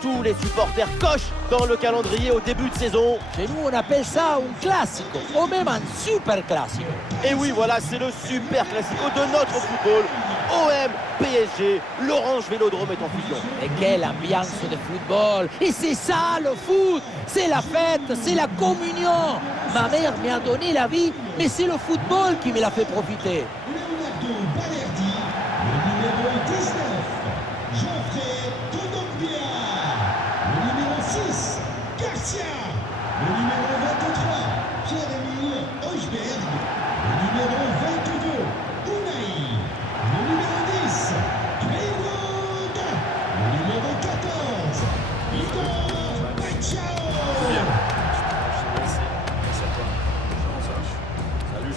Tous les supporters cochent dans le calendrier au début de saison. Chez nous, on appelle ça un classico, ou même un super classico. Et oui, voilà, c'est le super classico de notre football. OM, PSG, l'Orange Vélodrome est en fusion. Et quelle ambiance de football! Et c'est ça le foot! C'est la fête, c'est la communion! Ma mère m'a donné la vie, mais c'est le football qui me l'a fait profiter. Leonardo Balerdi, le numéro 19, Geoffrey Kondogbia, le numéro 6, Garcia, le numéro 23, Pierre-Emile Hochberg, le numéro 22, Unai, le numéro 10, Greenwood, le numéro 14, Igor Pachao. Salut,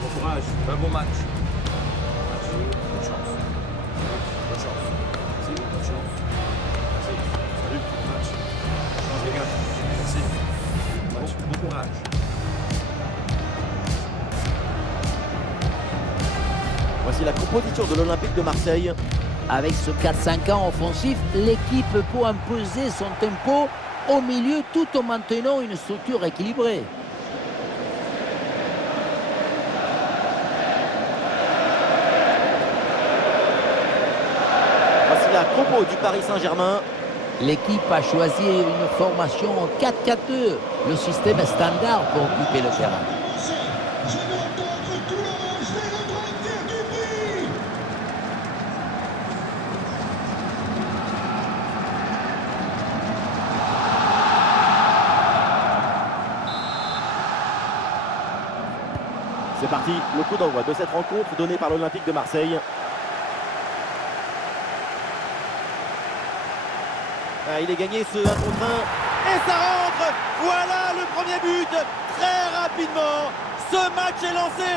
bon courage, un bon match. Bonne chance. Bonne chance. Merci, bonne chance. Merci. Salut, bon match. Bonne chance les gars. Merci. Bon courage. Voici la composition de l'Olympique de Marseille. Avec ce 4-5-1 offensif, l'équipe peut imposer son tempo au milieu tout en maintenant une structure équilibrée. Voici la compo du Paris Saint-Germain. L'équipe a choisi une formation en 4-4-2, le système standard pour occuper le terrain. Je veux entendre tout l'Orange Vélodrome faire du bruit. C'est parti, le coup d'envoi de cette rencontre donnée par l'Olympique de Marseille. Ah, il est gagné ce 1 contre 1 et ça rentre. Voilà le premier but. Très rapidement, ce match est lancé.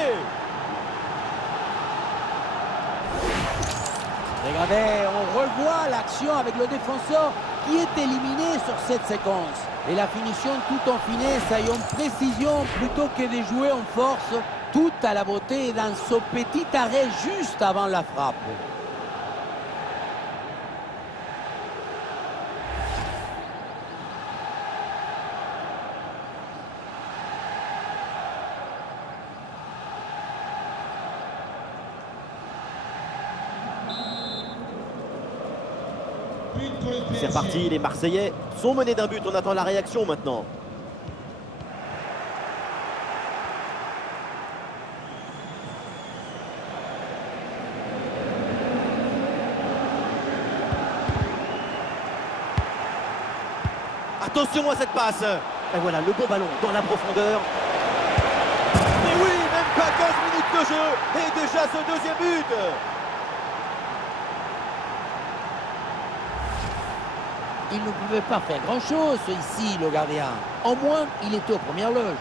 Regardez, on revoit l'action avec le défenseur qui est éliminé sur cette séquence. Et la finition tout en finesse a une précision plutôt que de jouer en force, tout à la beauté dans ce petit arrêt juste avant la frappe. But pour le PSG. C'est reparti, les Marseillais sont menés d'un but. On attend la réaction maintenant. Attention à cette passe. Et voilà le beau ballon dans la profondeur. Et oui, même pas 15 minutes de jeu. Et déjà ce deuxième but. Il ne pouvait pas faire grand-chose ici, le gardien. Au moins, il était aux premières loges.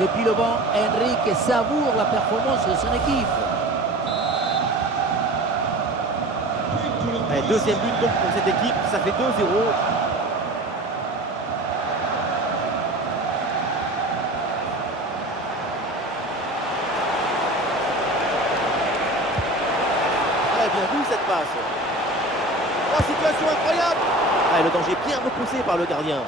Depuis le banc, Henrique savoure la performance de son équipe. But pour le Allez, deuxième but donc pour cette équipe. Ça fait 2-0. Très bien vu cette passe. Oh, situation incroyable. Ah, le danger bien repoussé par le gardien.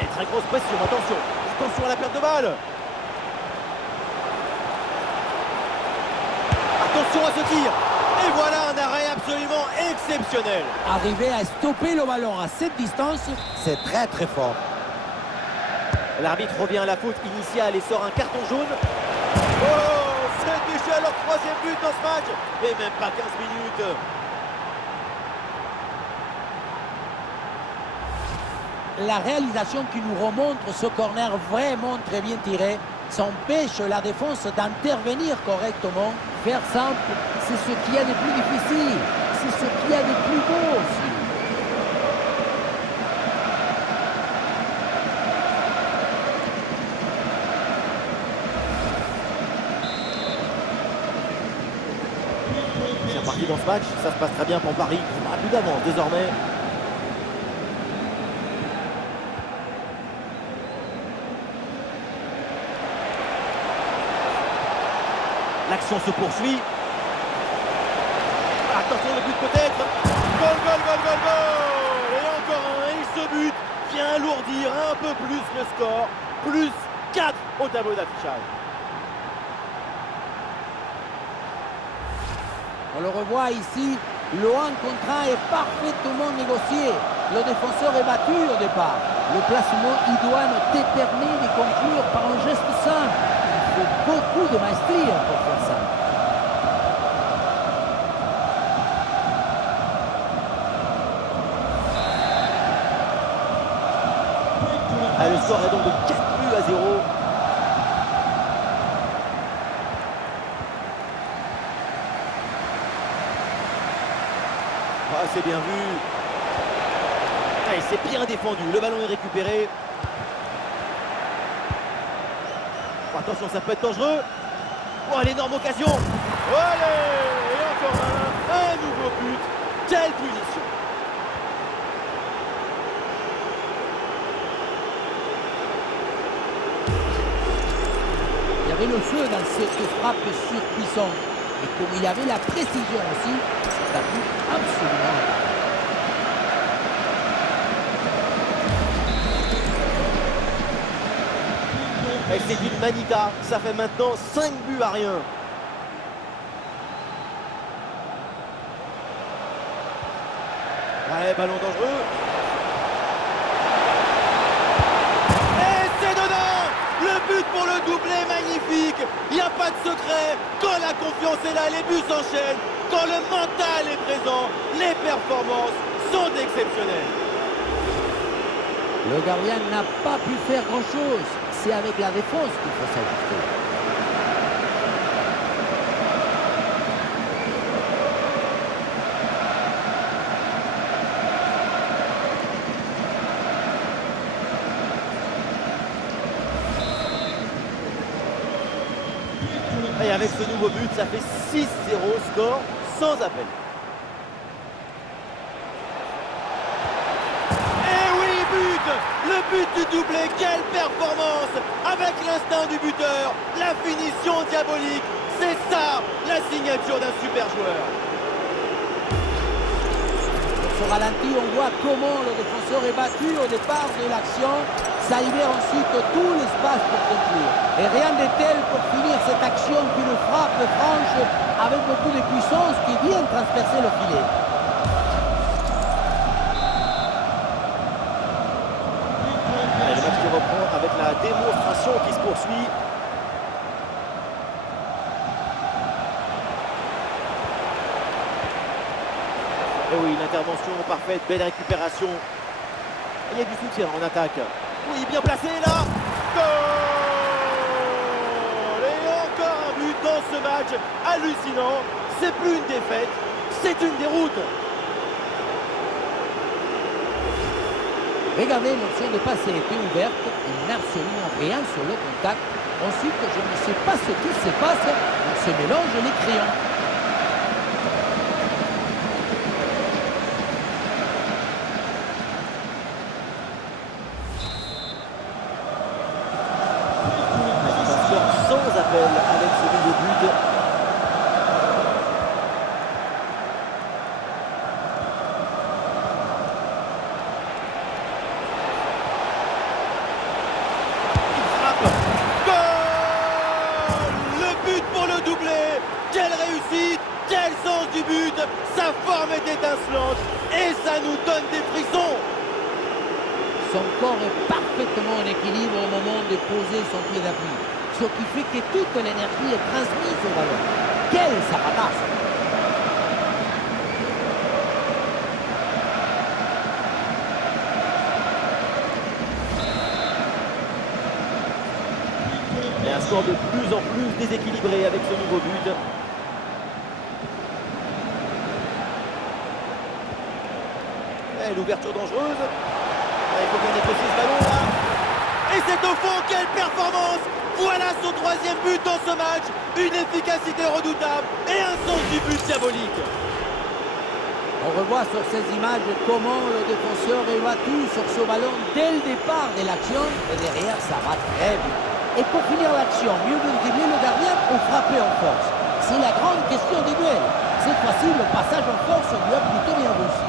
Eh, très grosse pression, attention. Attention à la perte de balle. Attention à ce tir. Et voilà un arrêt absolument exceptionnel. Arriver à stopper le ballon à cette distance, c'est très très fort. L'arbitre revient à la faute initiale et sort un carton jaune. Oh, c'est déjà leur troisième but dans ce match. Et même pas 15 minutes. La réalisation qui nous remontre ce corner vraiment très bien tiré, ça empêche la défense d'intervenir correctement. Faire simple, c'est ce qu'il y a de plus difficile, c'est ce qu'il y a de plus beau aussi. C'est reparti dans ce match, ça se passe très bien pour Paris. On a plus d'avance désormais. L'action se poursuit. Attention, le but peut-être. Goal, goal, goal, goal, goal. Et encore un. Et ce but vient alourdir un peu plus le score. Plus 4 au tableau d'affichage. On le revoit ici, le 1 contre 1 est parfaitement négocié. Le défenseur est battu au départ. Le placement idoine te permet de conclure par un geste simple. Il faut beaucoup de maestria pour faire ça. Ah, le score est donc de 4-0. Ah, c'est bien vu. Ah, il s'est bien défendu. Le ballon est récupéré. Oh, attention, ça peut être dangereux. Oh, l'énorme occasion. Allez, et encore un nouveau but. Quelle punition. Il y avait le feu dans cette frappe surpuissante. Et comme il y avait la précision aussi, ça a pu absolument. Et c'est une manita. Ça fait maintenant 5 buts à rien. Ouais, ballon dangereux. Et c'est dedans. Le but pour le doublé, magnifique. Il n'y a pas de secret. Quand la confiance est là, les buts s'enchaînent. Quand le mental est présent, les performances sont exceptionnelles. Le gardien n'a pas pu faire grand-chose. C'est avec la défense qu'il faut s'ajuster. Et avec ce nouveau but, ça fait 6-0, score sans appel. Et oui, but! Le but du doublé, quelle performance! Avec l'instinct du buteur, la finition diabolique, c'est ça la signature d'un super joueur. Sur ce ralenti, on voit comment le défenseur est battu au départ de l'action. Ça libère ensuite tout l'espace pour conclure. Et rien de tel pour finir cette action qu'une frappe franche avec beaucoup de puissance qui vient transpercer le filet. Allez, le match qui reprend avec la démonstration qui se poursuit. Et oui, l'intervention parfaite, belle récupération. Il y a du soutien en attaque. Oui, bien placé là. Goal! Et encore un but dans ce match hallucinant. C'est plus une défaite, c'est une déroute. Regardez, l'option de passe était ouverte. Il n'a absolument rien sur le contact. Ensuite, je ne sais pas ce qui se passe. On se mélange les crayons. Sans appel avec ce nouveau but. Il frappe. Goal! Le but pour le doublé. Quelle réussite, quel sens du but. Sa forme est étincelante et ça nous donne des frissons. Son corps est parfaitement en équilibre au moment de poser son pied d'appui. Ce qui fait que toute l'énergie est transmise au ballon. Quel zapatasse! Et un score de plus en plus déséquilibré avec ce nouveau but. Et l'ouverture dangereuse. Il faut bien négocier ce ballon là. Et c'est au fond, quelle performance! Voilà son 3e but dans ce match. Une efficacité redoutable et un sens du but diabolique. On revoit sur ces images comment le défenseur est battu sur ce ballon dès le départ de l'action. Et derrière, ça va très vite. Et pour finir l'action, mieux que de dribbler le gardien, on frappait en force. c'est la grande question des duels. Cette fois-ci, le passage en force lui a plutôt bien réussi.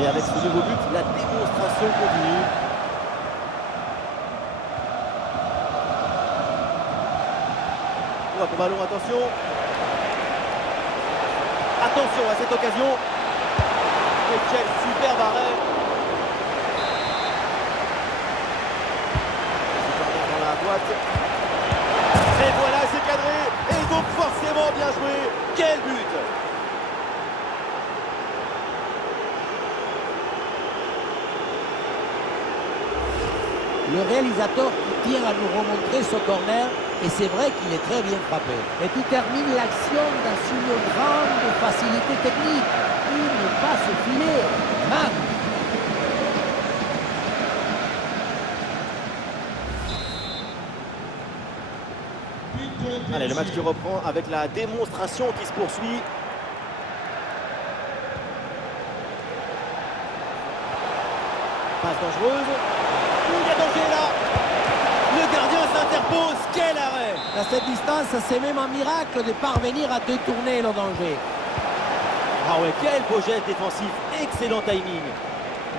Et avec ce nouveau but, la démonstration continue. Pour ballon, attention. Attention à cette occasion. Et quel superbe arrêt. C'est dans la boîte. Et voilà, c'est cadré. Et donc forcément bien joué. Quel but! Le réalisateur qui tient à nous remontrer ce corner, et c'est vrai qu'il est très bien frappé. Et qui termine l'action dans une grande facilité technique. Une passe filée. Magnifique. Allez, le match qui reprend avec la démonstration qui se poursuit. Passe dangereuse. Il y a danger là. Le gardien s'interpose. Quel arrêt! À cette distance, c'est même un miracle de parvenir à détourner le danger. Ah ouais, quel beau geste défensif. Excellent timing.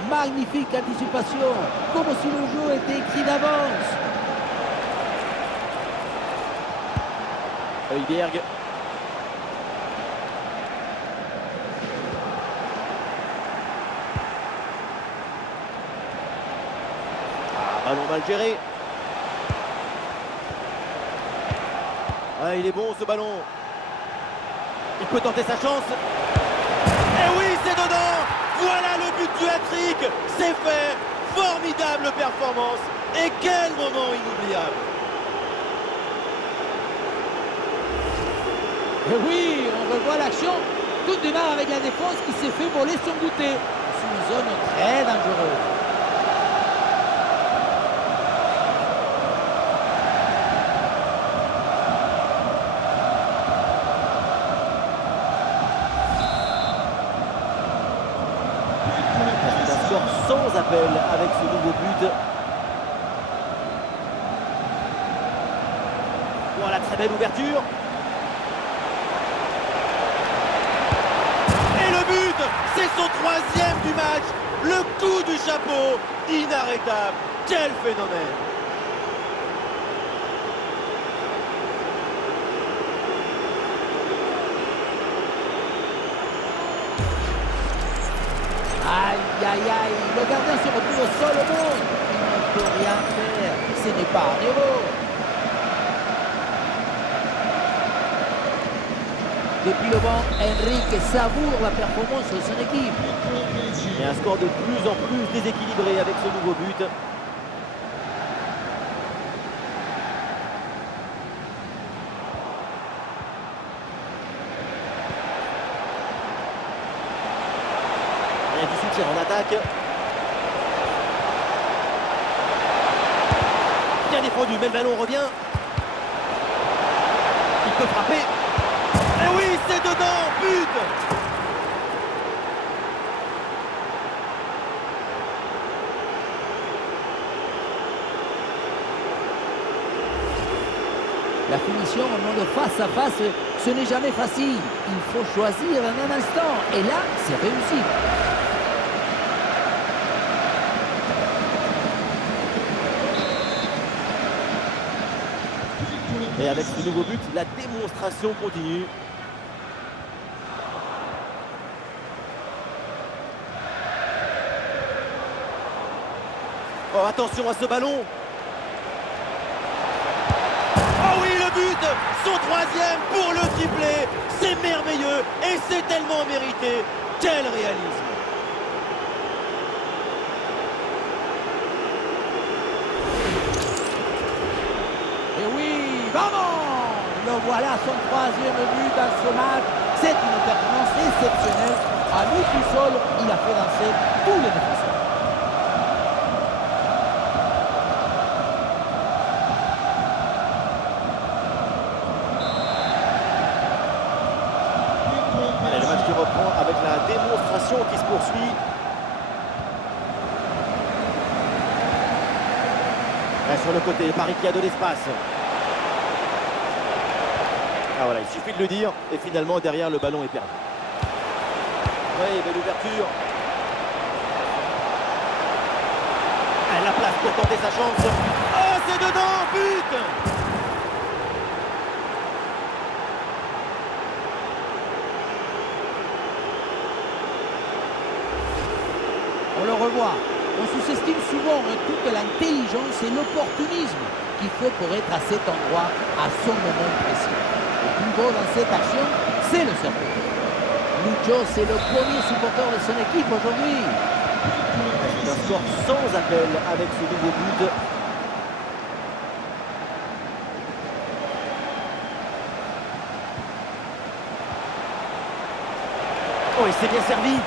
Magnifique anticipation. Comme si le jeu était écrit d'avance. Højbjerg. Ballon mal géré. Ah, il est bon ce ballon. Il peut tenter sa chance. Et oui, c'est dedans. Voilà le but du hat-trick. C'est fait. Formidable performance. Et quel moment inoubliable. Et oui, on revoit l'action. Tout démarre avec la défense qui s'est fait voler son goûter. C'est une zone très dangereuse. Un score sans appel avec ce nouveau but. Voilà, très belle ouverture. Et le but, c'est son troisième du match. Le coup du chapeau, inarrêtable. Quel phénomène. Aïe, aïe, aïe. Le gardien se retrouve seul au monde. Il ne peut rien faire. Ce n'est pas un héros. Depuis le banc, Enrique savoure la performance de son équipe. Et un score de plus en plus déséquilibré avec ce nouveau but. Rien du soutien en attaque. Bien défendu, mais le ballon revient. Il peut frapper. Et oui, c'est dedans, but! La finition en mode face à face, ce n'est jamais facile. Il faut choisir en un instant. Et là, c'est réussi. Et avec ce nouveau but, la démonstration continue. Oh, attention à ce ballon. Oh oui, le but, son troisième pour le triplé. C'est merveilleux et c'est tellement mérité. Quel réalisme. Et oui, vamos! Le voilà, son troisième but dans ce match. C'est une performance exceptionnelle. À lui tout seul, il a fait danser tous les défenseurs. Allez, le match qui reprend avec la démonstration qui se poursuit. Sur le côté, Paris qui a de l'espace. Ah voilà, il suffit de le dire. Et finalement, derrière, le ballon est perdu. Oui, belle ouverture. Ah, la place pour tenter sa chance. Oh, c'est dedans, but! On le revoit. On sous-estime souvent toute l'intelligence et l'opportunisme qu'il faut pour être à cet endroit, à son moment précis. Le plus beau dans cette action, c'est le cerveau. Lucho, c'est le premier supporter de son équipe aujourd'hui. C'est un score sans appel avec ce nouveau but. Oh, il s'est bien servi.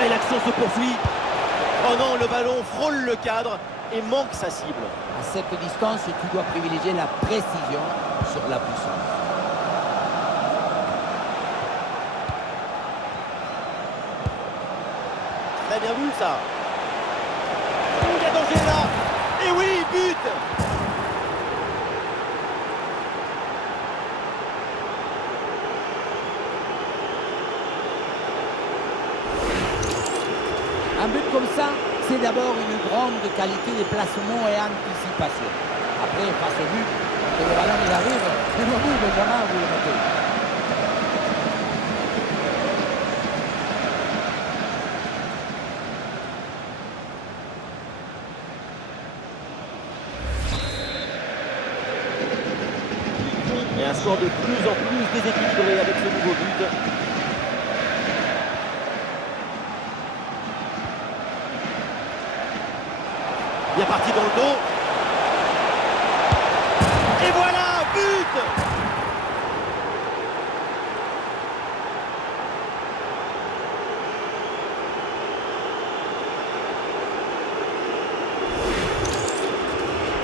Et l'action se poursuit. Oh non, le ballon frôle le cadre et manque sa cible. À cette distance, tu dois privilégier la précision sur la puissance. Très bien vu ça. Il y a danger là. Et oui, but. Un but comme ça, c'est d'abord une grande qualité de placement et anticipation. Après, face au but, quand le ballon il arrive, c'est le but de jamais vous le mettez. Et un score de plus en plus déséquilibré avec ce nouveau but. Bien parti dans le dos. Et voilà, but!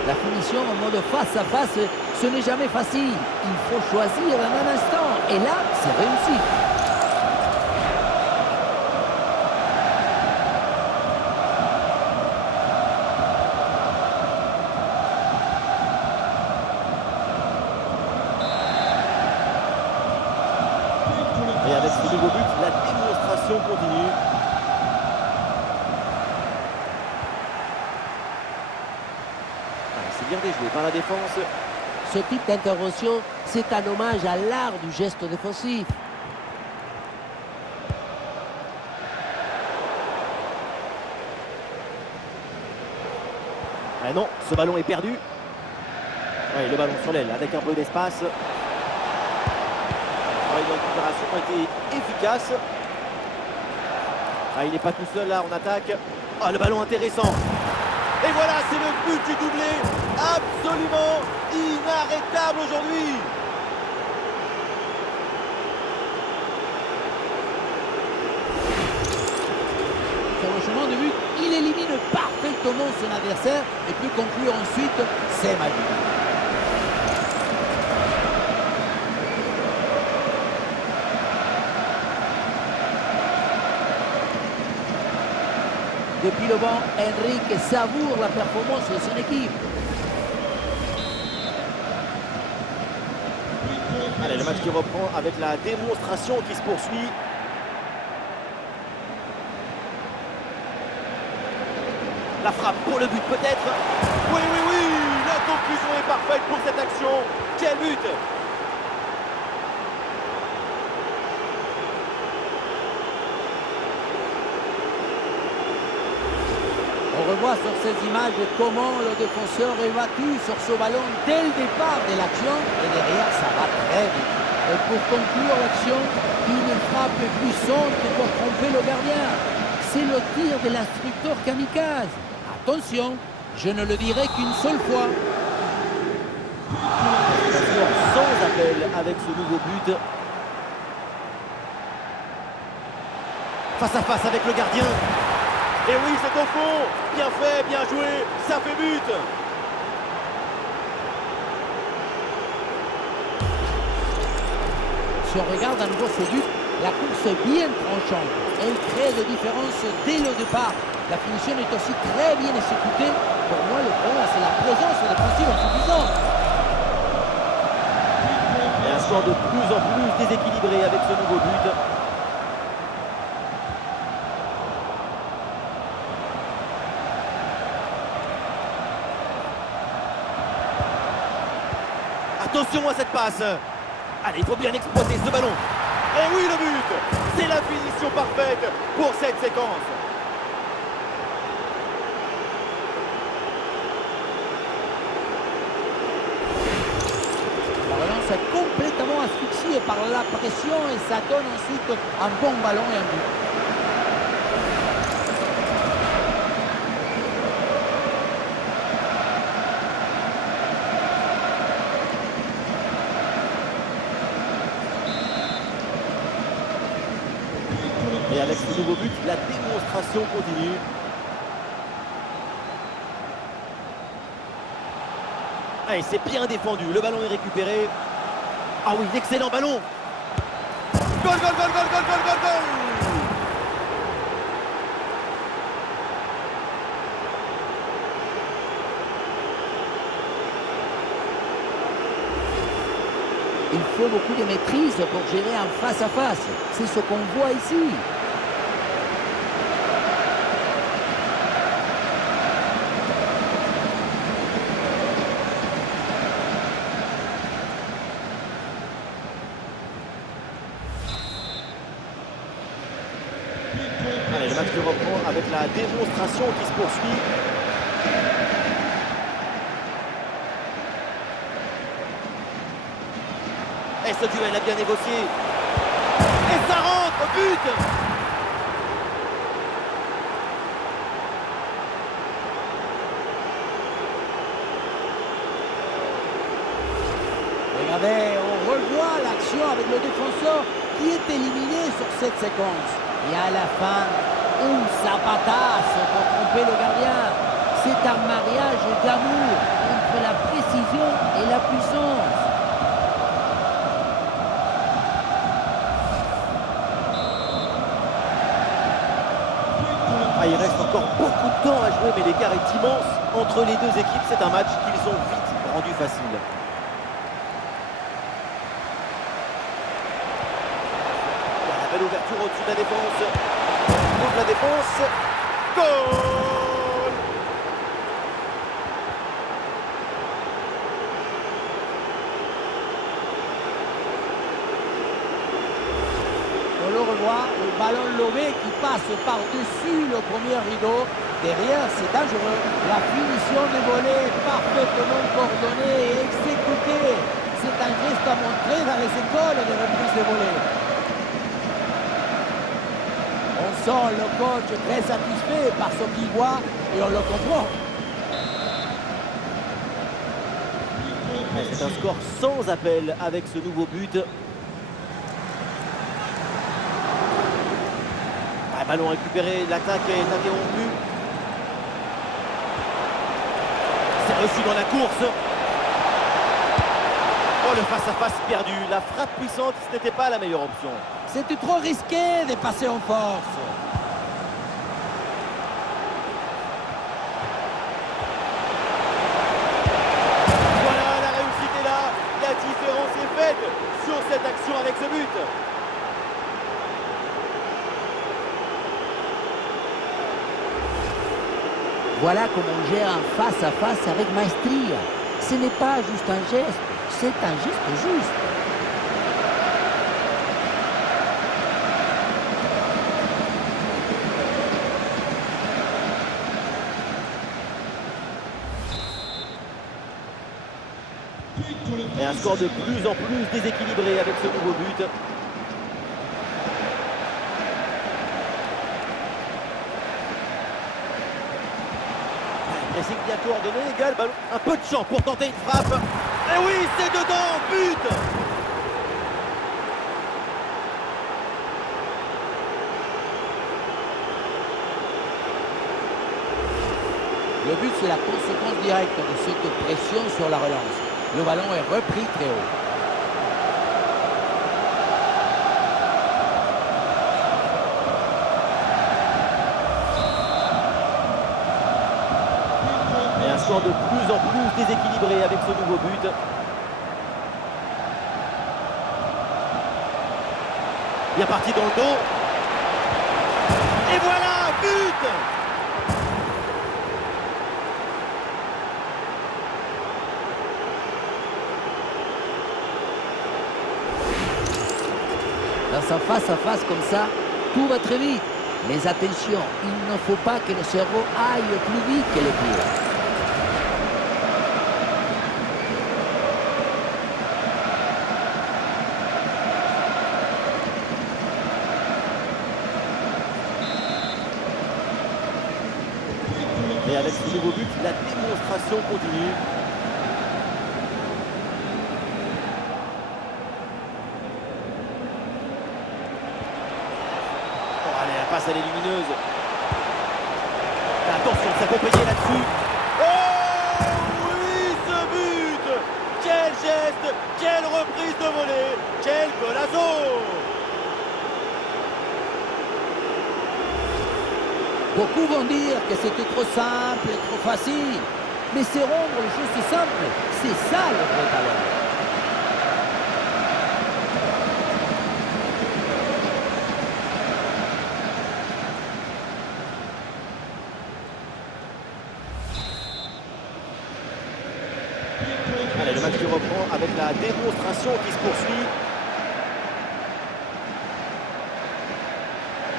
La finition en mode face à face, ce n'est jamais facile. Il faut choisir en un instant. Et là, c'est réussi. Et avec ce nouveau but, la démonstration continue. C'est bien déjoué par la défense. Ce type d'intervention, c'est un hommage à l'art du geste défensif. Ah non, ce ballon est perdu. Oui, le ballon sur l'aile avec un peu d'espace. Le travail de récupération a été efficace. Ah, il n'est pas tout seul là en attaque. Ah, le ballon intéressant. Et voilà, c'est le but du doublé. Absolument inarrêtable aujourd'hui. Sur le chemin de but, il élimine parfaitement son adversaire et peut conclure ensuite ses matchs. Depuis le banc, Enrique savoure la performance de son équipe. Allez, le match qui reprend avec la démonstration qui se poursuit. La frappe pour le but peut-être. Oui, oui, oui, la conclusion est parfaite pour cette action. Quel but! On revoit sur ces images comment le défenseur est battu sur ce ballon dès le départ de l'action et derrière ça va très vite. Et pour conclure l'action, une frappe puissante pour tromper le gardien. C'est le tir de l'instructeur kamikaze. Attention, je ne le dirai qu'une seule fois. Sans appel avec ce nouveau but. Face à face avec le gardien. Et oui, c'est au fond. Bien fait, bien joué. Ça fait but. Si on regarde à nouveau ce but, La course est bien tranchante. Elle crée des différences dès le départ. La finition est aussi très bien exécutée. Pour moi, le problème, c'est la présence défensive insuffisante. Et un score de plus en plus déséquilibré avec ce nouveau but. Attention à cette passe. Allez, il faut bien exploiter ce ballon. Et oui, le but. C'est la finition parfaite pour cette séquence. La relance est complètement asphyxiée par la pression et ça donne ensuite un bon ballon et un but. Et avec ce nouveau but, la démonstration continue. Allez, c'est bien défendu. Le ballon est récupéré. Ah oui, excellent ballon. Goal, goal, goal, goal, goal, goal, goal, goal. Il faut beaucoup de maîtrise pour gérer un face-à-face. C'est ce qu'on voit ici. Allez, le match qui reprend avec la démonstration qui se poursuit. Et ce duel a bien négocié. Et ça rentre, but. Regardez, on revoit l'action avec le défenseur qui est éliminé sur cette séquence. Et à la fin, un zapatasse pour tromper le gardien. C'est un mariage d'amour entre la précision et la puissance. Ah, il reste encore beaucoup de temps à jouer, mais l'écart est immense entre les deux équipes. C'est un match qu'ils ont vite rendu facile. La belle ouverture au-dessus de la défense. Contre la défense. Goal! On le revoit, le ballon lobé qui passe par-dessus le premier rideau. Derrière, c'est dangereux. La finition des volets est parfaitement coordonnée et exécutée. C'est un geste à montrer dans les écoles de reprise des volets. On sent le coach très satisfait par ce qu'il voit et on le comprend. C'est un score sans appel avec ce nouveau but. Ballon récupéré, l'attaque est interrompue. C'est reçu dans la course. Oh, le face-à-face perdu. La frappe puissante, ce n'était pas la meilleure option. C'était trop risqué de passer en force. Voilà, la réussite est là. La différence est faite sur cette action avec ce but. Voilà comment on gère un face-à-face avec maestria. Ce n'est pas juste un geste, c'est un geste juste. Et un score de plus en plus déséquilibré avec ce nouveau but. Pressing bien coordonné, égal, ballon, un peu de champ pour tenter une frappe. Et oui, c'est dedans, but! Le but, c'est la conséquence directe de cette pression sur la relance. Le ballon est repris très haut. score de plus en plus déséquilibré avec ce nouveau but. Bien parti dans le dos. Et voilà, but! Dans un face-à-face comme ça, tout va très vite. Mais attention, il ne faut pas que le cerveau aille plus vite que les pieds. Et avec ce nouveau but, la démonstration continue. Oh, allez, la passe, elle est lumineuse. Attention de s'accompagner là-dessus. Oh oui, ce but! Quel geste, quelle reprise de volée, quel golazo! Beaucoup vont dire que c'était trop simple et trop facile. Mais c'est rendre les choses simples. C'est ça le vrai talent. Allez, le match qui reprend avec la démonstration qui se poursuit.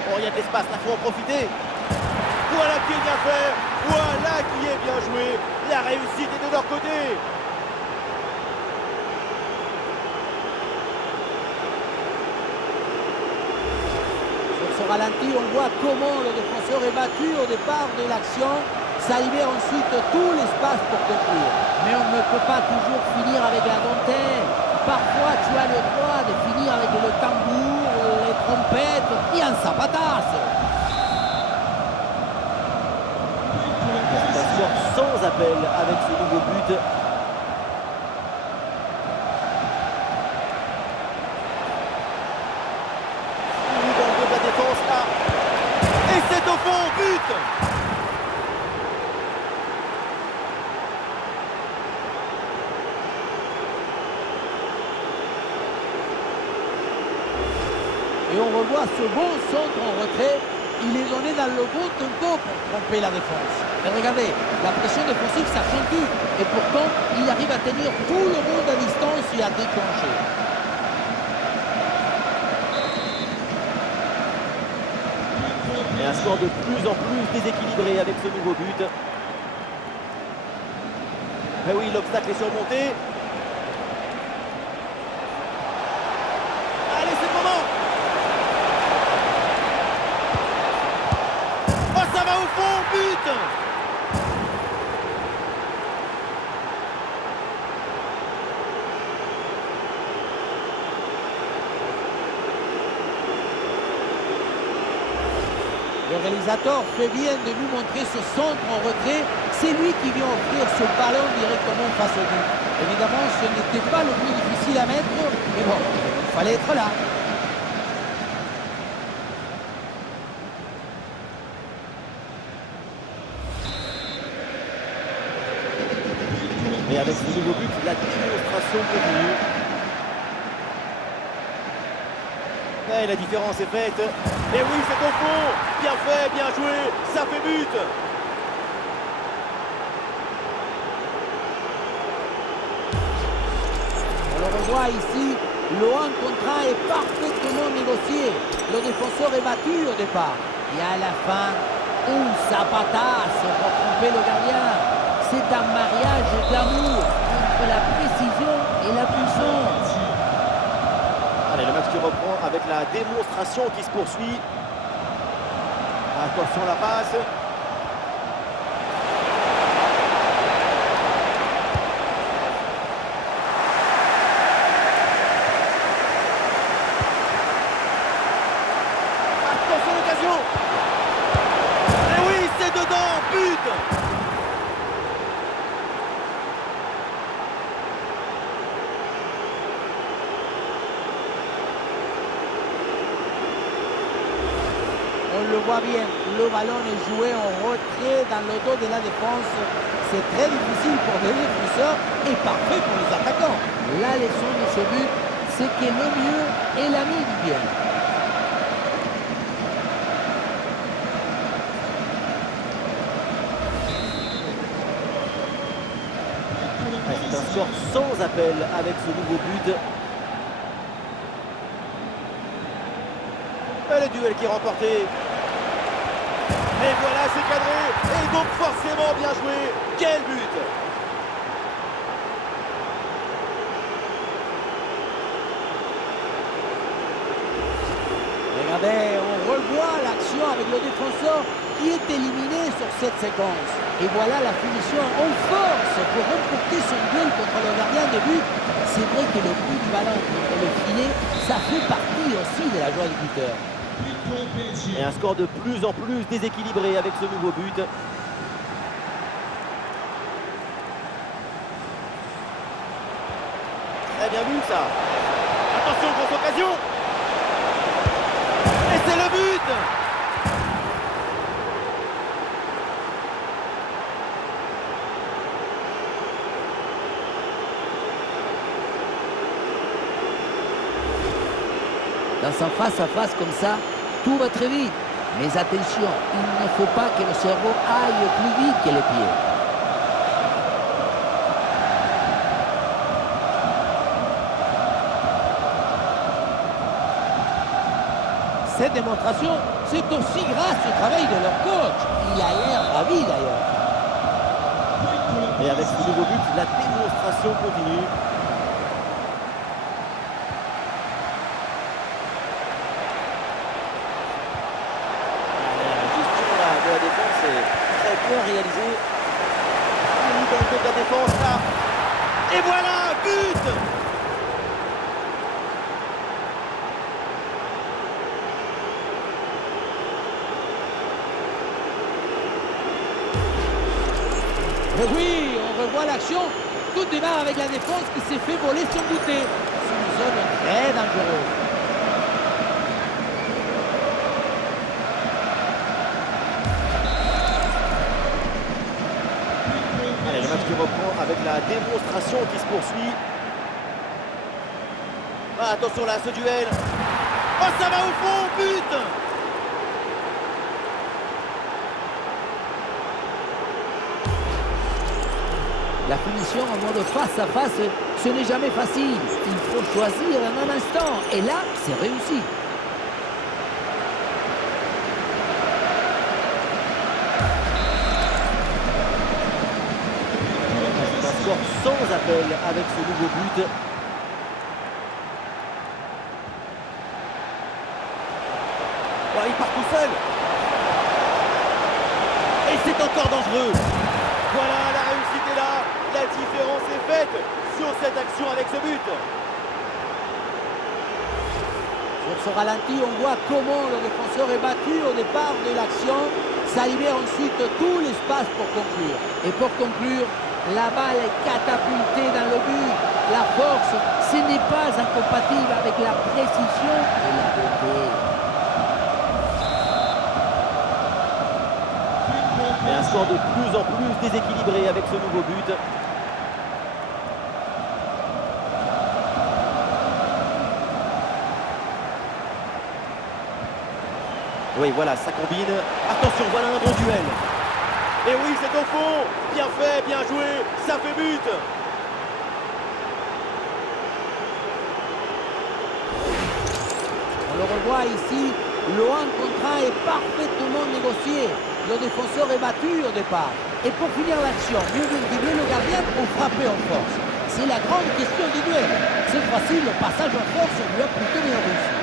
Oh, il y a de l'espace, là, il faut en profiter. Voilà qui est bien fait, voilà qui est bien joué. La réussite est de leur côté. Sur ce ralenti, on voit comment le défenseur est battu au départ de l'action. Ça libère ensuite tout l'espace pour conclure. Mais on ne peut pas toujours finir avec la dentelle. Parfois, tu as le droit de finir avec le tambour, les trompettes et un zapatasse. Un score sans appel avec ce nouveau but. Dans le dos de la défense là. Et c'est au fond, but! Et on revoit ce bon centre en retrait. Il est donné dans le bon tempo pour tromper la défense. Et regardez, la pression défensive s'accentue. Et pourtant, il arrive à tenir tout le monde à distance et à déclencher. Et un score de plus en plus déséquilibré avec ce nouveau but. Mais oui, l'obstacle est surmonté. Allez, c'est le moment! Oh, ça va au fond, but! Le réalisateur fait bien de nous montrer ce centre en retrait. C'est lui qui vient offrir ce ballon directement face au but. Évidemment, ce n'était pas le plus difficile à mettre, mais bon, il fallait être là. Et avec ce nouveau but, la démonstration continue. Et la différence est faite. Et oui, c'est au fond. Bien fait, bien joué. Ça fait but. On le revoit ici, le 1 contre 1 est parfaitement négocié. Le défenseur est battu au départ. Et à la fin, un zapatasse pour tromper le gardien. C'est un mariage d'amour entre la précision et la puissance. Allez, le match qui reprend avec la démonstration qui se poursuit. Attention la passe. Attention l'occasion. Et oui, c'est dedans, but. On le voit bien, le ballon est joué en retrait dans le dos de la défense. C'est très difficile pour les défenseurs et parfait pour les attaquants. La leçon de ce but, c'est que le mieux est l'ami du bien. C'est un score sans appel avec ce nouveau but. Et le duel qui est remporté. Et voilà, c'est cadré. Et donc forcément bien joué. Quel but! Regardez, on revoit l'action avec le défenseur qui est éliminé sur cette séquence. Et voilà la finition en force pour remporter son duel contre le gardien de but. C'est vrai que le coup du ballon contre le filet, ça fait partie aussi de la joie du buteur. Et un score de plus en plus déséquilibré avec ce nouveau but. Très bien vu ça. Attention, grosse occasion. Et c'est le but! Dans un face-à-face comme ça, tout va très vite. Mais attention, il ne faut pas que le cerveau aille plus vite que les pieds. Cette démonstration, c'est aussi grâce au travail de leur coach. Il a l'air ravi d'ailleurs. Et avec ce nouveau but, la démonstration continue. La gestion de la défense est très bien réalisée. Il est dans le dos de la défense là. Et voilà, but! Mais oui, on revoit l'action. Tout démarre avec la défense qui s'est fait voler son bouté. C'est une zone très dangereuse. Allez, le match qui reprend avec la démonstration qui se poursuit. Ah, attention là, ce duel. Oh, ça va au fond, but! La finition en mode face-à-face, ce n'est jamais facile. Il faut choisir en un instant. Et là, c'est réussi. C'est un score sans appel avec ce nouveau but. Oh, il part tout seul. Et c'est encore dangereux. Voilà, la réussite est là. La différence est faite sur cette action avec ce but. Sur ce ralenti, on voit comment le défenseur est battu au départ de l'action. Ça libère ensuite tout l'espace pour conclure. Et pour conclure, la balle est catapultée dans le but. La force, ce n'est pas incompatible avec la précision et la beauté. Et un score de plus en plus déséquilibré avec ce nouveau but. Oui, voilà, ça combine. Attention, voilà un bon duel. Et oui, c'est au fond. Bien fait, bien joué. Ça fait but. On le revoit ici, le 1 contre 1 est parfaitement négocié. Le défenseur est battu au départ. Et pour finir l'action, mieux vaut dribbler le gardien ou frapper en force. C'est la grande question du duel. Cette fois-ci, le passage en force lui a plutôt bien réussi.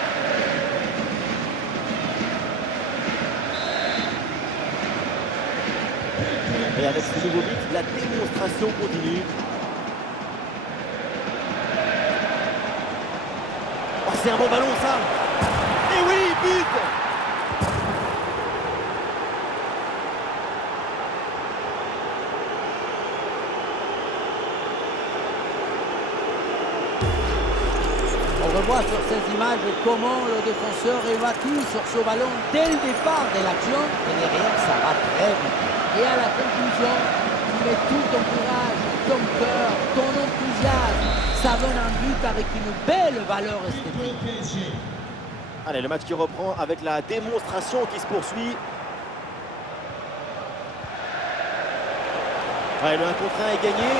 Et avec ce nouveau but, la démonstration continue. Oh, c'est un bon ballon, ça. Et oui, but. On revoit sur ces images dommage comment le défenseur est battu sur ce ballon dès le départ de l'action. Et derrière, ça va très vite. Et à la conclusion, tu mets tout ton courage, ton cœur, ton enthousiasme. Ça donne un but avec une belle valeur esthétique. Allez, le match qui reprend avec la démonstration qui se poursuit. Ouais, le 1 contre 1 est gagné.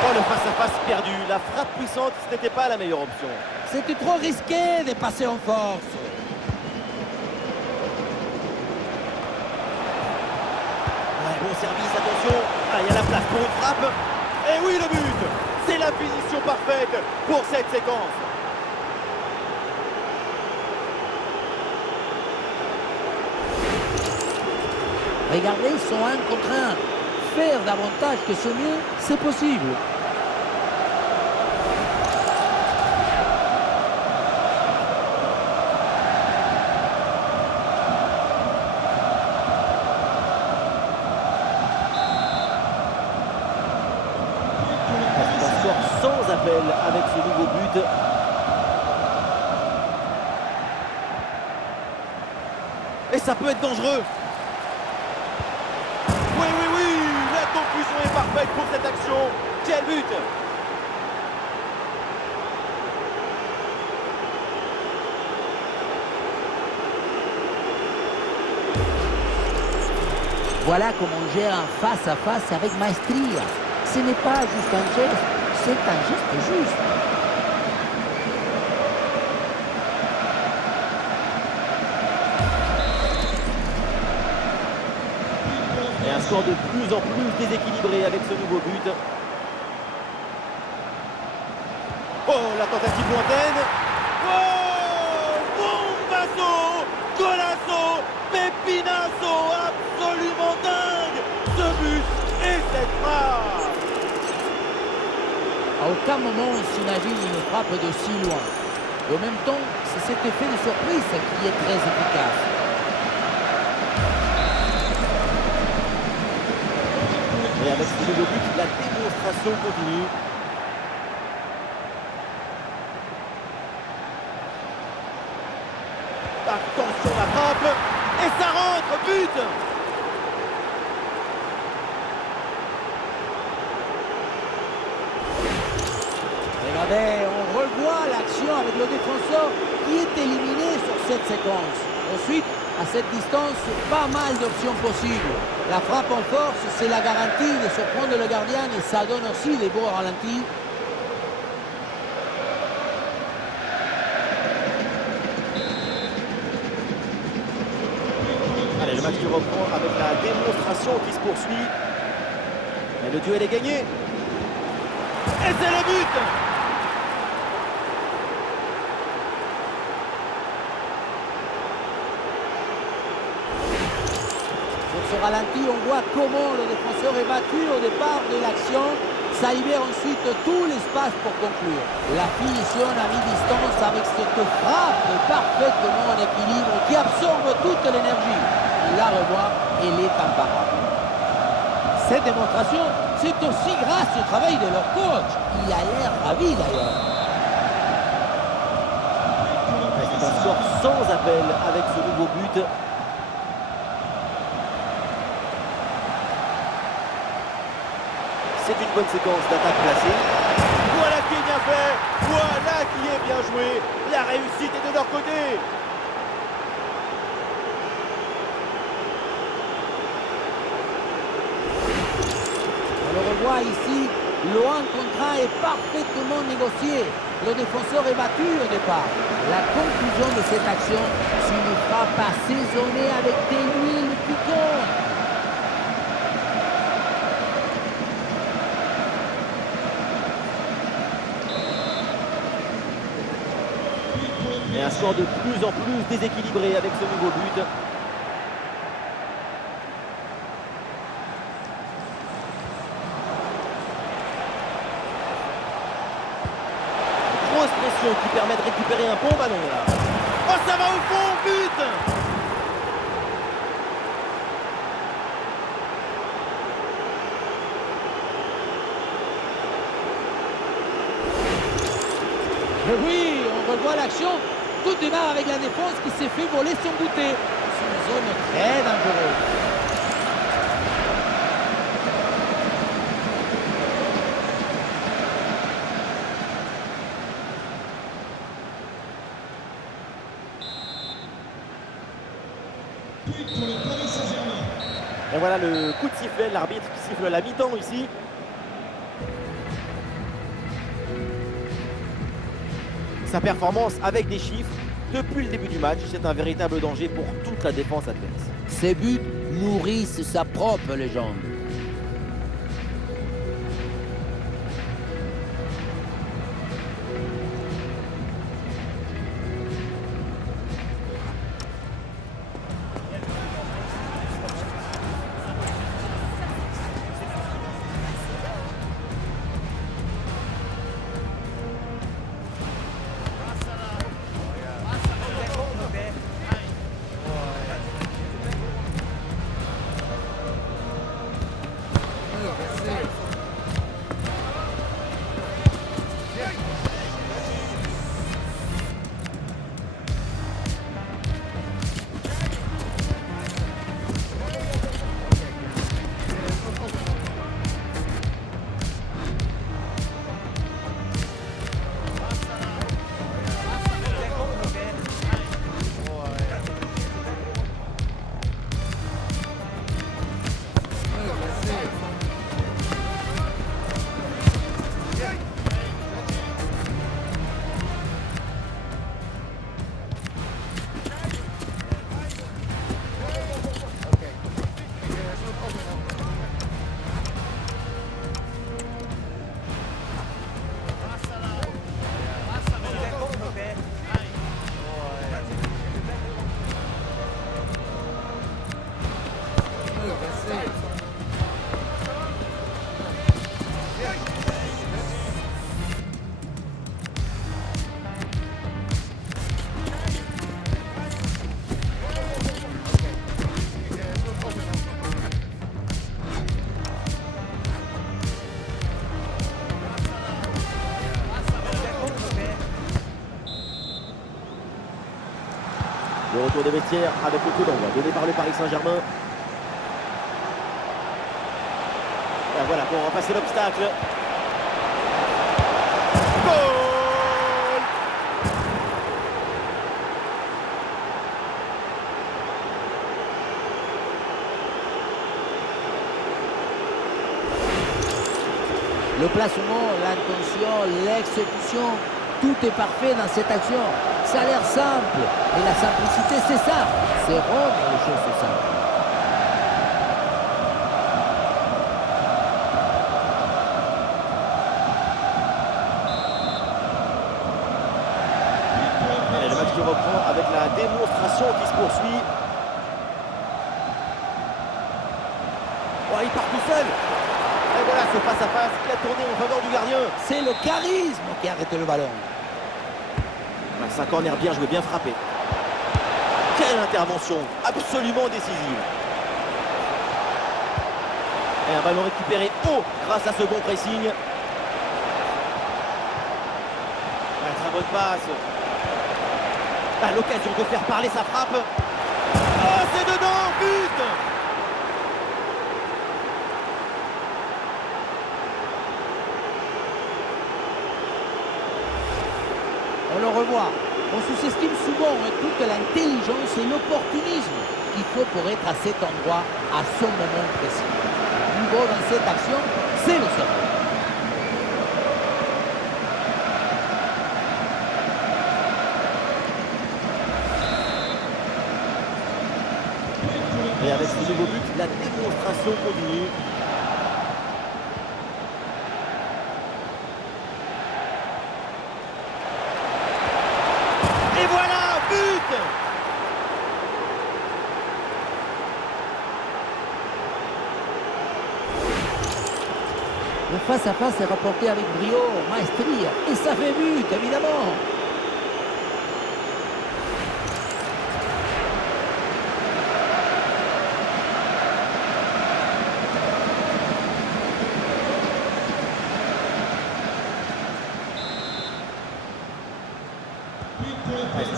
Oh, le face-à-face perdu. La frappe puissante, ce n'était pas la meilleure option. C'était trop risqué de passer en force. Ouais, bon service, attention. Ah, il y a la place pour une frappe. Et oui, le but. C'est la finition parfaite pour cette séquence. Regardez son 1 contre 1. Faire davantage que ce mieux, c'est possible. Un score sans appel avec ce nouveau but. Et ça peut être dangereux. Oui, oui, oui, la conclusion est parfaite pour cette action. Quel but! Voilà comment on gère un face-à-face avec maestria. Ce n'est pas juste un geste, c'est un geste juste. Et un score de plus en plus déséquilibré avec ce nouveau but. Oh, la tentative lointaine. Oh, bombazo, golazo, pepinazo, absolument dingue. Ce but et cette frappe. À aucun moment on s'imagine une frappe de si loin. Et en même temps, c'est cet effet de surprise qui est très efficace. Et avec ce nouveau but, la démonstration continue. Attention la frappe. Et ça rentre, but. Regardez, on revoit l'action avec le défenseur qui est éliminé sur cette séquence. Ensuite, à cette distance, pas mal d'options possibles. La frappe en force, c'est la garantie de surprendre le gardien et ça donne aussi des beaux ralentis. Allez, le match qui reprend avec la démonstration qui se poursuit. Et le duel est gagné. Et c'est le but. Sur ce ralenti, on voit comment le défenseur est battu au départ de l'action. Ça libère ensuite tout l'espace pour conclure. La finition à mi-distance avec cette frappe parfaitement en équilibre qui absorbe toute l'énergie. On la revoit, elle est imparable. Cette démonstration, c'est aussi grâce au travail de leur coach. Il a l'air ravi d'ailleurs. C'est un score sans appel avec ce nouveau but. C'est une bonne séquence d'attaque placée. Voilà qui est bien fait. Voilà qui est bien joué. La réussite est de leur côté. On le revoit ici, le 1 contre 1 est parfaitement négocié. Le défenseur est battu au départ. La conclusion de cette action, c'est une frappe assaisonnée avec des huiles piquantes. Et un score de plus en plus déséquilibré avec ce nouveau but. Grosse pression qui permet de récupérer un bon ballon là. Oh, ça va au fond, but! Et oui, on revoit l'action. Tout démarre avec la défense qui s'est fait voler son goûter. C'est une zone très dangereuse. Pour le Paris Saint-Germain. Et voilà le coup de sifflet, l'arbitre qui siffle la mi-temps ici. Sa performance avec des chiffres depuis le début du match, c'est un véritable danger pour toute la défense adverse. Ces buts nourrissent sa propre légende. Le retour des vestiaires avec le coup d'envoi donné par le Paris Saint-Germain. Et voilà pour repasser l'obstacle. Goal! Le placement, l'intention, l'exécution, tout est parfait dans cette action. Ça a l'air simple. Et la simplicité, c'est ça. C'est rendre les choses simples. Allez, le match qui reprend avec la démonstration qui se poursuit. Oh, il part tout seul. Et voilà ce face-à-face qui a tourné en faveur du gardien. C'est le charisme qui a arrêté le ballon. C'est un corner bien joué, bien frappé. Quelle intervention absolument décisive. Et un ballon récupéré haut grâce à ce bon pressing. Très bonne passe. L'occasion de faire parler sa frappe. Oh, c'est dedans, but! On le revoit. On sous-estime souvent toute l'intelligence et l'opportunisme qu'il faut pour être à cet endroit, à son moment précis. Le plus beau dans cette action, c'est le cerveau. Et avec ce nouveau but, la démonstration continue. Et voilà, but! Le face-à-face est rapporté avec brio, maestria, et ça fait but, évidemment.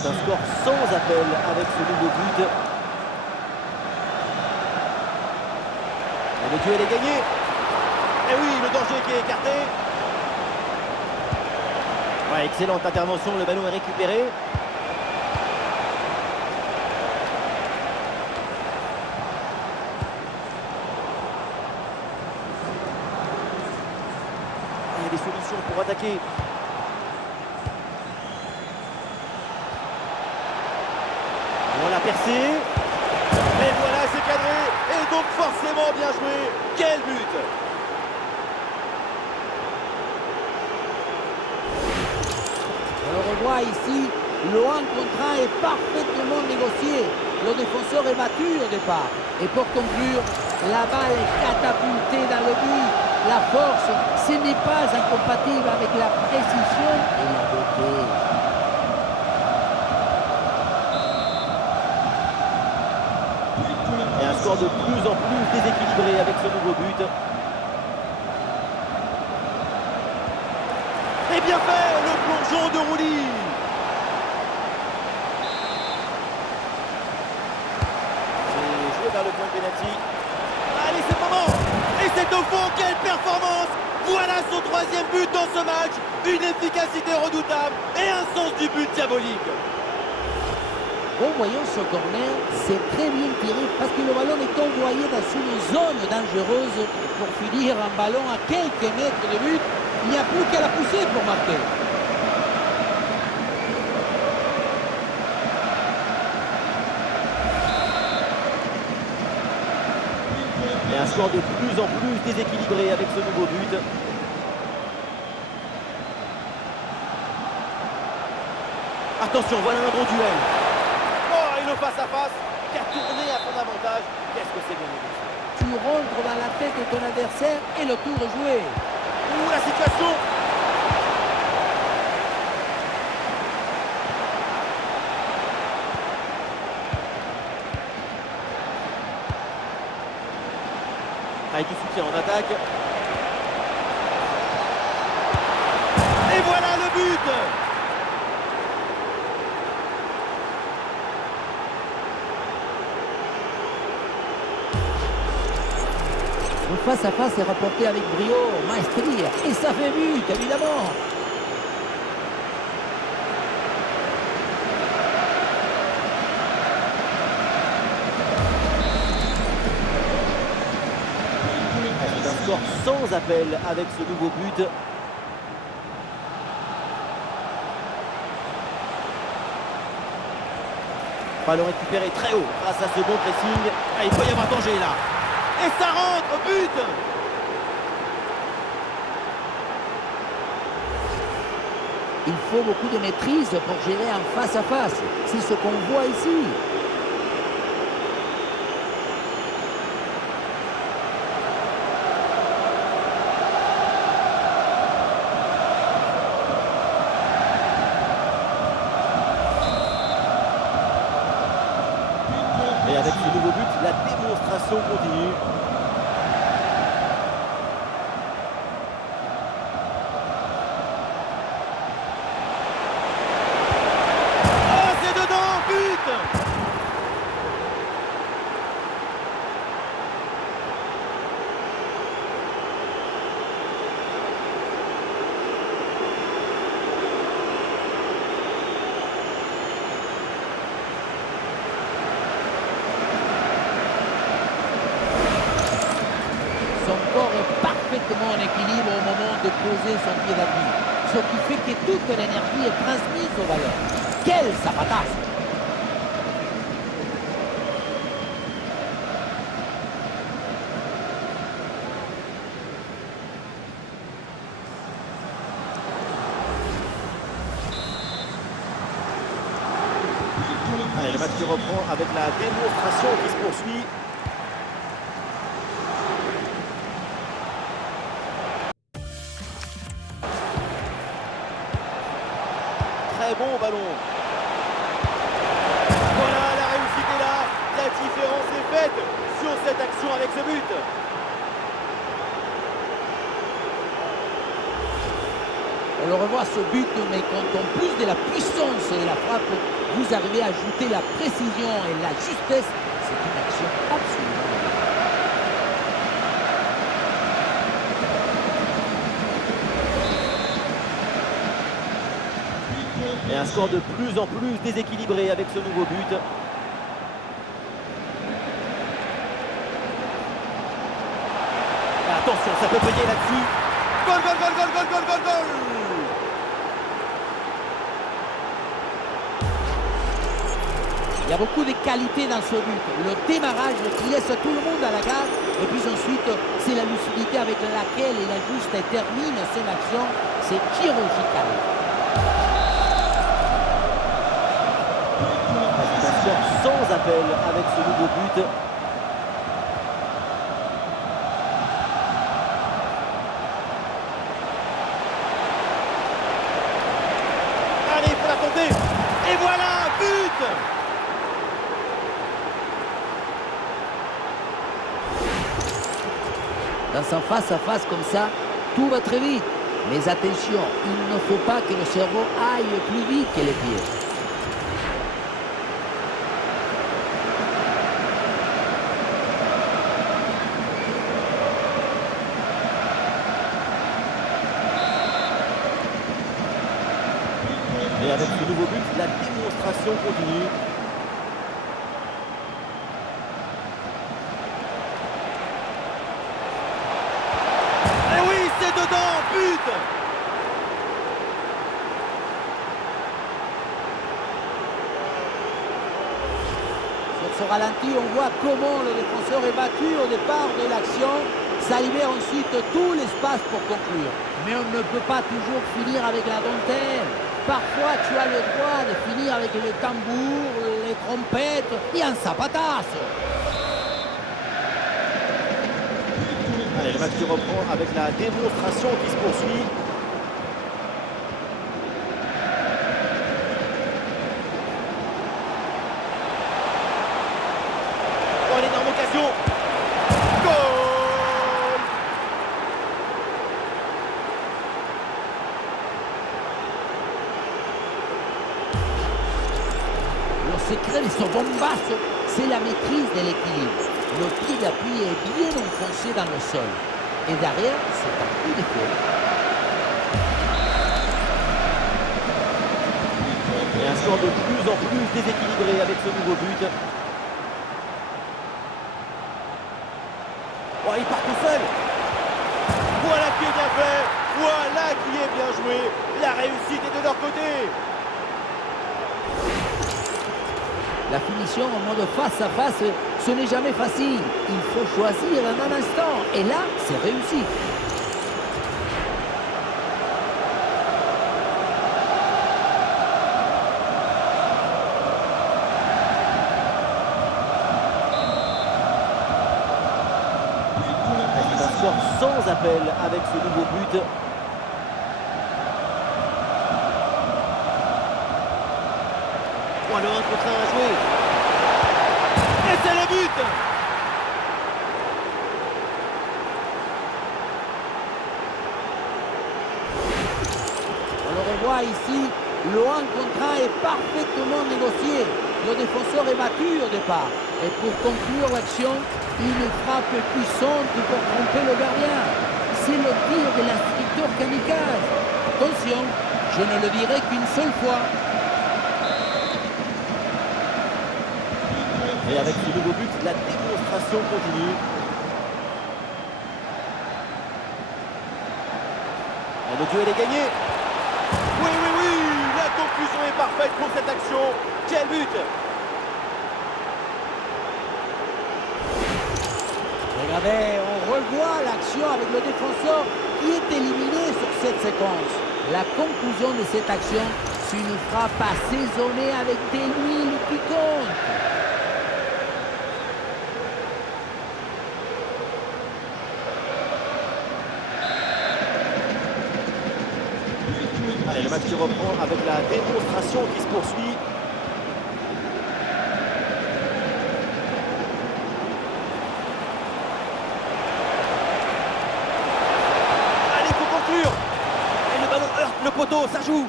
C'est un score sans appel avec ce nouveau but. Et le duel est gagné. Et oui, le danger qui est écarté. Ouais, excellente intervention, le ballon est récupéré. Il y a des solutions pour attaquer. Voilà percé. Et voilà, c'est cadré. Et donc forcément bien joué. Quel but! On le revoit ici, le 1 contre 1 est parfaitement négocié. Le défenseur est battu au départ. Et pour conclure, la balle est catapultée dans le but. La force, ce n'est pas incompatible avec la précision et la beauté. Et un score de plus en plus déséquilibré avec ce nouveau but. Et bien fait, le plongeon de Rouli. C'est joué vers le point de pénalty. Allez, c'est le moment. Et c'est au fond, quelle performance! Voilà son troisième but dans ce match. Une efficacité redoutable et un sens du but diabolique. En voyant ce corner, c'est très bien tiré parce que le ballon est envoyé dans une zone dangereuse. Pour finir un ballon à quelques mètres de but, il n'y a plus qu'à la pousser pour marquer. Et un score de plus en plus déséquilibré avec ce nouveau but. Attention, voilà un bon duel. Oh, et le face-à-face qui a tourné à son avantage. Qu'est-ce que c'est bien négocié. Tu rentres dans la tête de ton adversaire et le tour est joué. Ouh, la situation. Avec du soutien en attaque. Et voilà le but. Le face-à-face est rapporté avec brio, maestria, et ça fait but, évidemment. C'est un score sans appel avec ce nouveau but. Ballon récupéré très haut grâce à ce bon pressing. Ah, il peut y avoir danger là. Et ça rentre, but! Il faut beaucoup de maîtrise pour gérer un face-à-face. C'est ce qu'on voit ici. Et avec ce nouveau but, la démonstration continue. Oh, c'est dedans, but! Son corps est parfaitement en équilibre au moment de poser son pied d'appui. Ce qui fait que toute l'énergie est transmise au ballon. Quel sapatasse! Allez, le match qui reprend avec la démonstration qui se poursuit. Très bon ballon. Voilà, la réussite est là. La différence est faite sur cette action avec ce but. On le revoit ce but, mais quand on plus de la puissance de la frappe, vous arrivez à ajouter la précision et la justesse, c'est une action absolument. Et un score de plus en plus déséquilibré avec ce nouveau but. Attention, ça peut payer là-dessus. Goal, goal, goal, goal, goal, goal, goal, goal. Il y a beaucoup de qualité dans ce but. Le démarrage qui laisse tout le monde à la gare. Et puis ensuite, c'est la lucidité avec laquelle il ajuste et termine son action. C'est chirurgical. Sans appel avec ce nouveau but. Allez, il faut la tenter. Et voilà, but! Dans un face-à-face comme ça, tout va très vite. Mais attention, il ne faut pas que le cerveau aille plus vite que les pieds. Et avec ce nouveau but, la démonstration continue. Et oui, c'est dedans, but! Sur ce ralenti, on voit comment le défenseur est battu au départ de l'action. Ça libère ensuite tout l'espace pour conclure. Mais on ne peut pas toujours finir avec la dentelle. Parfois, tu as le droit de finir avec les tambours, les trompettes et un zapatazo. Allez, le match qui reprend avec la démonstration qui se poursuit. Oh, l'énorme occasion. Goal! Le secret de ce bombasso, c'est la maîtrise de l'équilibre. Le pied d'appui est bien enfoncé dans le sol. Et derrière, c'est un coup d'épaule. Et un score de plus en plus déséquilibré avec ce nouveau but. Oh, il part tout seul. Voilà qui est bien fait. Voilà qui est bien joué. La réussite est de leur côté. La finition en mode face-à-face, ce n'est jamais facile. Il faut choisir en un instant. Et là, c'est réussi. Un score sans appel avec ce nouveau but. Oh, le 1 contre 1 à jouer. Et c'est le but! On le revoit ici, le 1 contre 1 est parfaitement négocié. Le défenseur est battu au départ. Et pour conclure l'action, une frappe puissante pour tromper le gardien. C'est le tir de l'instructeur kamikaze. Attention, je ne le dirai qu'une seule fois. Et avec ce nouveau but, la démonstration continue. Et le duel est gagné. Oui, oui, oui, la conclusion est parfaite pour cette action. Quel but! Regardez, on revoit l'action avec le défenseur qui est éliminé sur cette séquence. La conclusion de cette action, c'est une frappe assaisonnée avec des huiles piquantes. Allez, le match qui reprend avec la démonstration qui se poursuit. Allez, il faut conclure. Et le ballon heurte le poteau, ça joue.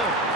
but.